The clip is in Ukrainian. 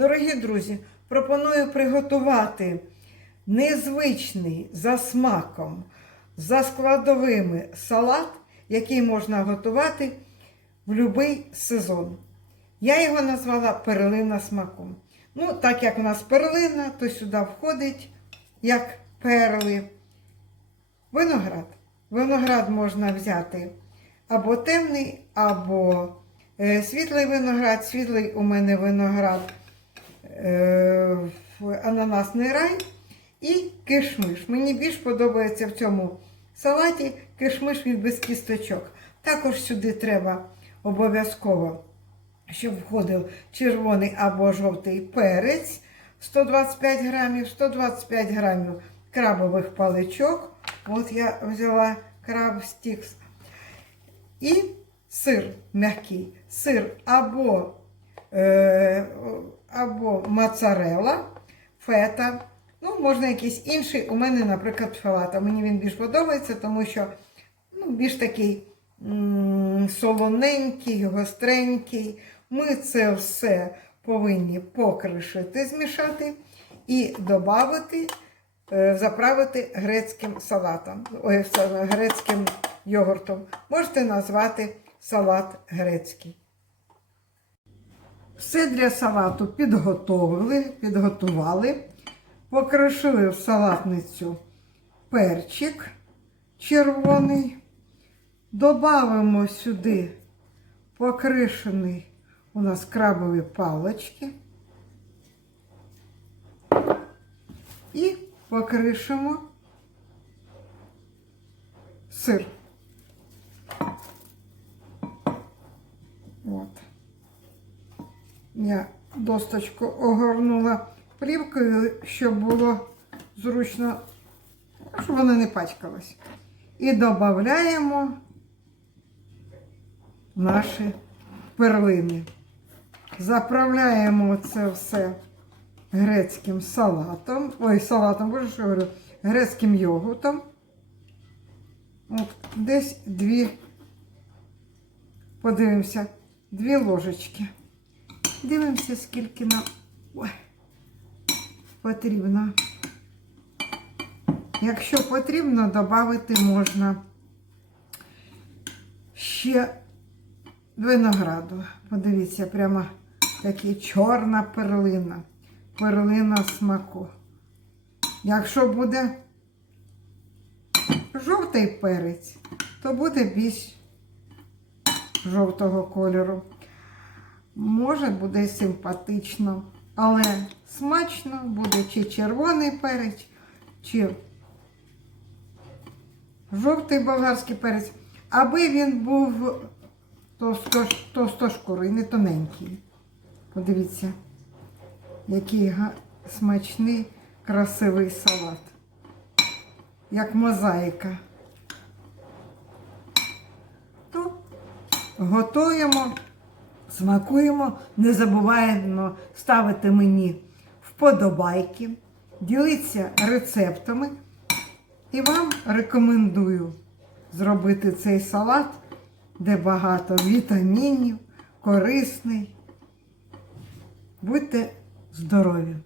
Дорогі друзі, пропоную приготувати незвичний за смаком, за складовими салат, який можна готувати в будь-який сезон. Я його назвала перлина смаком. Ну, так як у нас перлина, то сюди входить як перли. Виноград. Виноград можна взяти або темний, або е, світлий виноград. Світлий у мене виноград ананасний рай і кишмиш. Мені більш подобається в цьому салаті кишмиш від без кісточок. Також сюди треба обов'язково, щоб входив червоний або жовтий перець 125 грамів, 125 грамів крабових паличок. От я взяла краб стікс. І сир м'який. Сир або, е, або моцарелла, фета. Ну, можна якийсь інший. У мене, наприклад, фалата. Мені він більш подобається, тому що ну, більш такий солоненький, гостренький. Ми це все повинні покришити, змішати і додати, заправити грецьким салатом, ой, грецьким йогуртом. Можете назвати салат грецький. Все для салату підготовили, підготували, покришили в салатницю перчик червоний, додаємо сюди покришений у нас крабові палочки і покришимо сир. От. Я досточку огорнула плівкою, щоб було зручно, щоб вона не пачкалась. І додаємо наші перлини. Заправляємо це все грецьким салатом. Ой, салатом, боже, що говорю, грецьким йогуртом. От, десь дві, подивимося, дві ложечки. Дивимося, скільки нам потрібно. Якщо потрібно, додати можна ще винограду. Подивіться, прямо така чорна перлина. Перлина смаку. Якщо буде жовтий перець, то буде більш жовтого кольору. Може, буде симпатично, але смачно буде чи червоний перець, чи жовтий болгарський перець, аби він був товстошкурий, не тоненький. Подивіться, який смачний, красивий салат. Як мозаїка. Готуємо, смакуємо, не забуваємо ставити мені вподобайки, ділитися рецептами. І вам рекомендую зробити цей салат, де багато вітамінів, корисний. Будьте здорові!